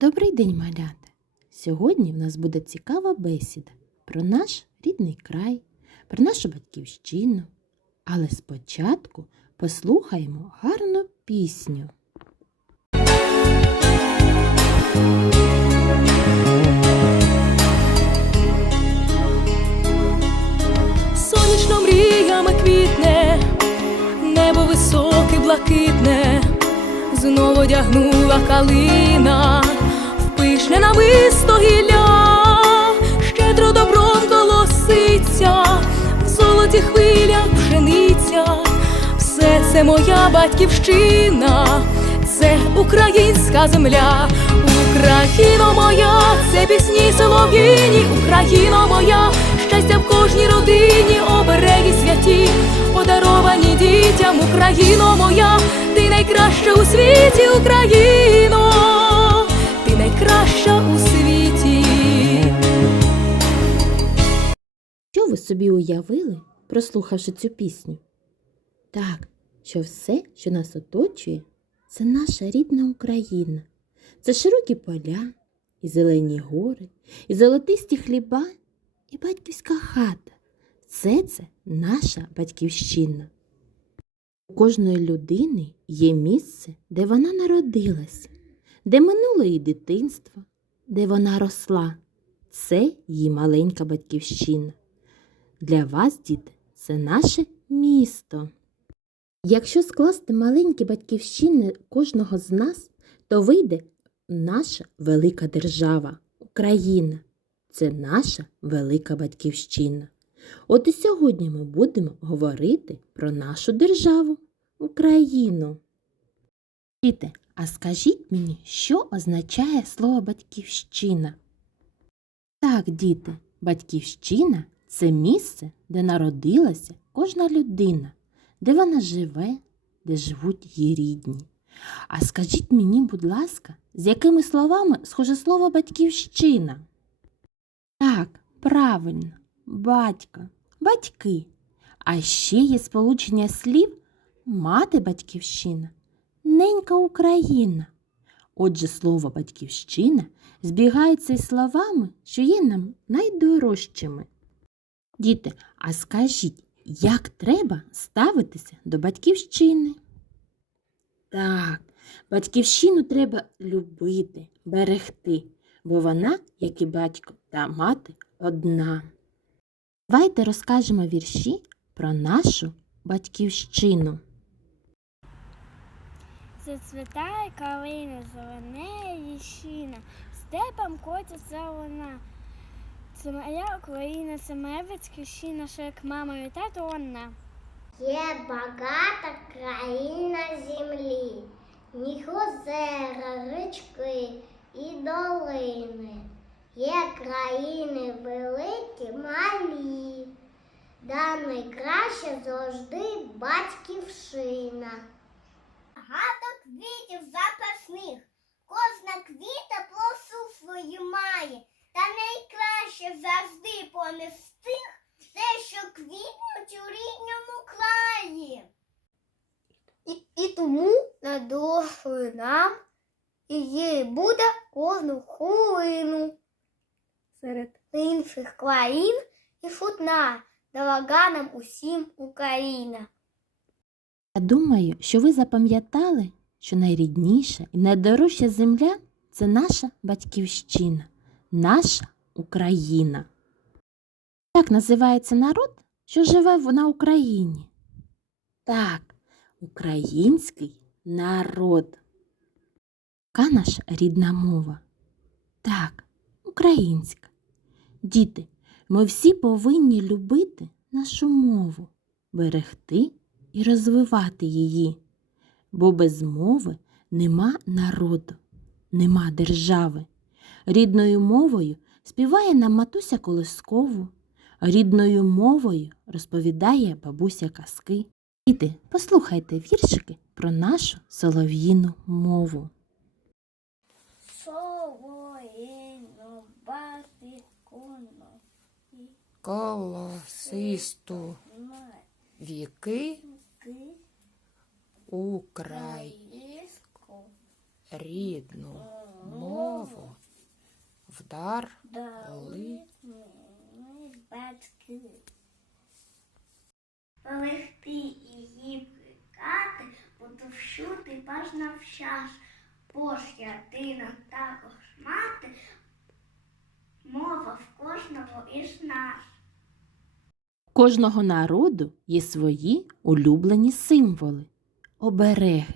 Добрий день, малята! Сьогодні в нас буде цікава бесіда про наш рідний край, про нашу батьківщину. Але спочатку послухаємо гарну пісню. Сонячно мріями квітне, небо високе, блакитне, знову одягнула калина, в пишне намисто гілля, щедро добром колоситься, в золоті хвилях пшениця, все це моя батьківщина, це українська земля, Україно моя, це пісні солов'їні, Україно моя, щастя в кожній родині, обереги святі, подаровані дітям, Україно моя, ти найкраща у світі, Україно, найкраща у світі. Що ви собі уявили, прослухавши цю пісню? Так, що все, що нас оточує, це наша рідна Україна. Це широкі поля, і зелені гори, і золотисті хліба, і батьківська хата. Все це наша батьківщина. У кожної людини є місце, де вона народилася, де минуло її дитинство, де вона росла. Це її маленька батьківщина. Для вас, діти, це наше місто. Якщо скласти маленькі батьківщини кожного з нас, то вийде наша велика держава Україна. Це наша велика батьківщина. От і сьогодні ми будемо говорити про нашу державу Україну. Діти, а скажіть мені, що означає слово батьківщина? Так, діти, батьківщина це місце, де народилася кожна людина, де вона живе, де живуть її рідні. А скажіть мені, будь ласка, з якими словами схоже слово батьківщина? Так, правильно, батька, батьки. А ще є сполучення слів мати батьківщина, ненька Україна. Отже, слово батьківщина збігається із словами, що є нам найдорожчими. Діти, а скажіть, як треба ставитися до батьківщини? Так, батьківщину треба любити, берегти, бо вона, як і батько та мати, одна. Давайте розкажемо вірші про нашу батьківщину. Зацвітає калина, зеленеє ліщина, степом котиться вона. Це моя Україна, це моя батьківщина, що як мама і тато вона. Є багата країна землі, ні озера, річки і долини. Є країни великі, малі, да найкраще завжди батьківщина. Багато квітів запасних, кожна квіта плосу свою має, та найкраще завжди поміж тих, те, що квітнуть у рідному краї. І, і тому надошло нам і їй буде кожну хвилину. Серед інших країн і футна, дорога нам усім Україна. Я думаю, що ви запам'ятали, що найрідніша і найдорожча земля це наша батьківщина, наша Україна. Як називається народ, що живе на Україні? Так, український народ. Яка наша рідна мова? Так, українська. Діти, ми всі повинні любити нашу мову, берегти і розвивати її, бо без мови нема народу, нема держави. Рідною мовою співає нам матуся Колискову, рідною мовою розповідає бабуся казки. Діти, послухайте віршики про нашу солов'їну мову. Колосисту віки Українську рідну мову дар. Дали мені батьки. Легти її прикати, буду всюди бажна вщас. Бож ядина також мати, мова в кожного із нас. У кожного народу є свої улюблені символи, обереги,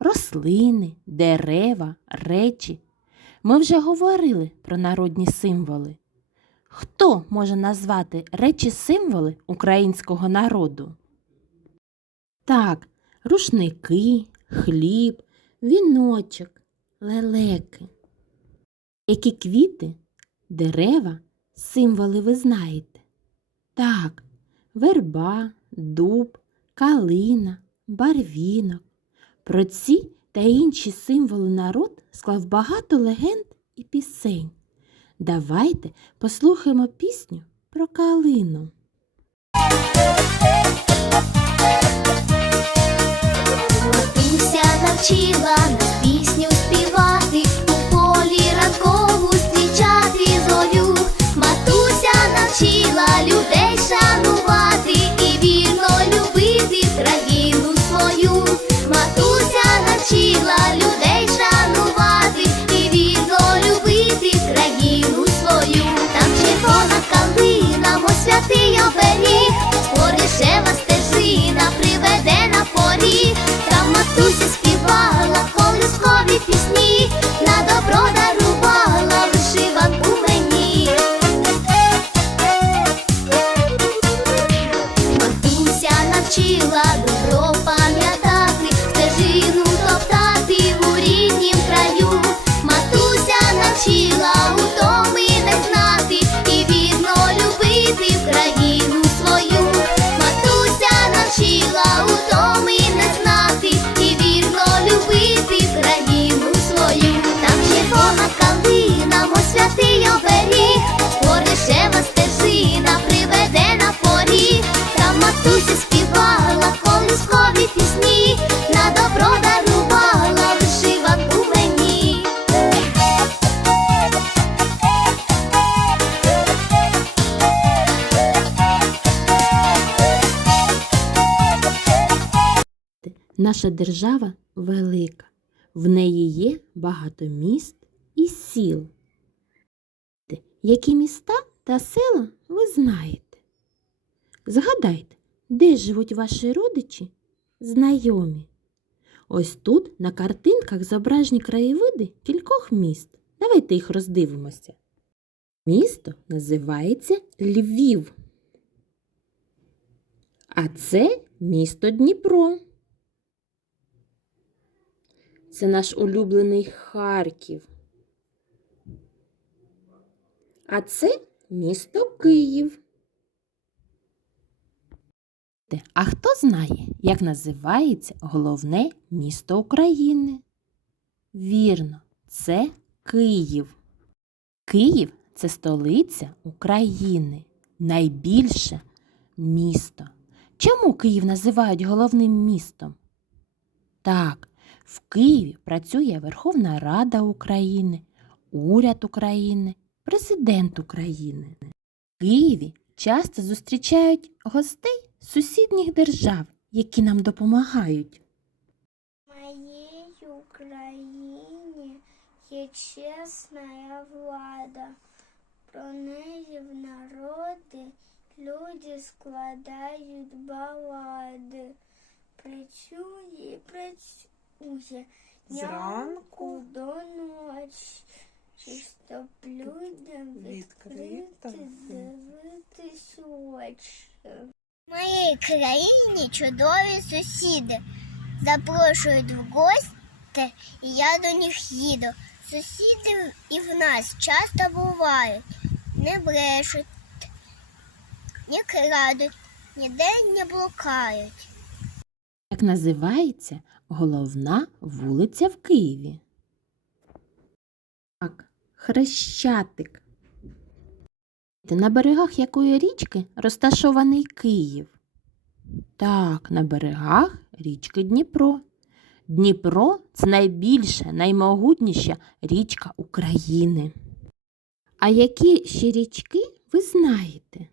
рослини, дерева, речі. Ми вже говорили про народні символи. Хто може назвати речі символи українського народу? Так, рушники, хліб, віночок, лелеки. Які квіти, дерева, символи ви знаєте? Так, верба, дуб, калина, барвінок. Про ці та інші символи народ склав багато легенд і пісень. Давайте послухаємо пісню про калину. Матуся навчила нас пісню співати, у полі ранкову зустрічати зорю. Матуся навчила людей шанувати і вірно любити країну свою. Наша держава велика, в неї є багато міст і сіл. Які міста та села ви знаєте? Згадайте, де живуть ваші родичі, знайомі. Ось тут на картинках зображені краєвиди кількох міст. Давайте їх роздивимося. Місто називається Львів. А це місто Дніпро. Це наш улюблений Харків. А це місто Київ. А хто знає, як називається головне місто України? Вірно, це Київ. Київ це столиця України, найбільше місто. Чому Київ називають головним містом? Так, в Києві працює Верховна Рада України, уряд України, президент України. В Києві часто зустрічають гостей сусідніх держав, які нам допомагають. В моей Украине є чесная влада. Про неї в народи люди складають балади. Працює, працює Зранку до ночі. Щоб людям відкрито відкрити, дивитись очі. В моїй країні чудові сусіди. Запрошують в гості, і я до них їду. Сусіди і в нас часто бувають, не брешуть, не крадуть, ніде не блукають. Називається головна вулиця в Києві? Так, Хрещатик. На берегах якої річки розташований Київ? Так, на берегах річки Дніпро. Дніпро це найбільша, наймогутніша річка України. А які ще річки ви знаєте?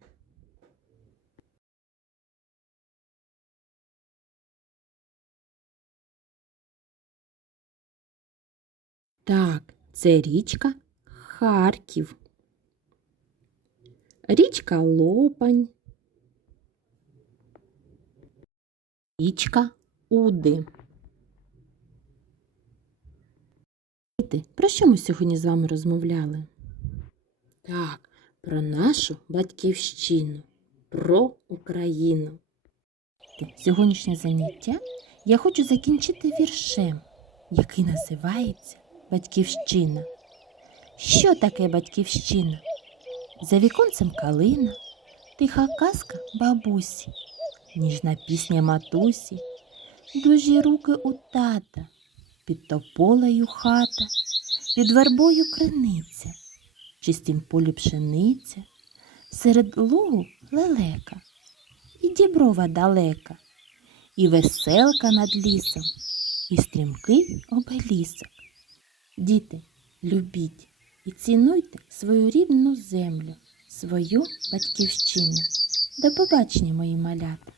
Так, це річка Харків. Річка Лопань. Річка Уди. Про що ми сьогодні з вами розмовляли? Так, про нашу батьківщину, про Україну. Сьогоднішнє заняття я хочу закінчити віршем, який називається Батьківщина. Що таке батьківщина? За віконцем калина, тиха казка бабусі, ніжна пісня матусі, дужі руки у тата, під тополею хата, під вербою криниця, чистім полі пшениця, серед лугу лелека, і діброва далека, і веселка над лісом, і стрімкий обелісок. Діти, любіть і цінуйте свою рідну землю, свою батьківщину. До побачення, мої малята!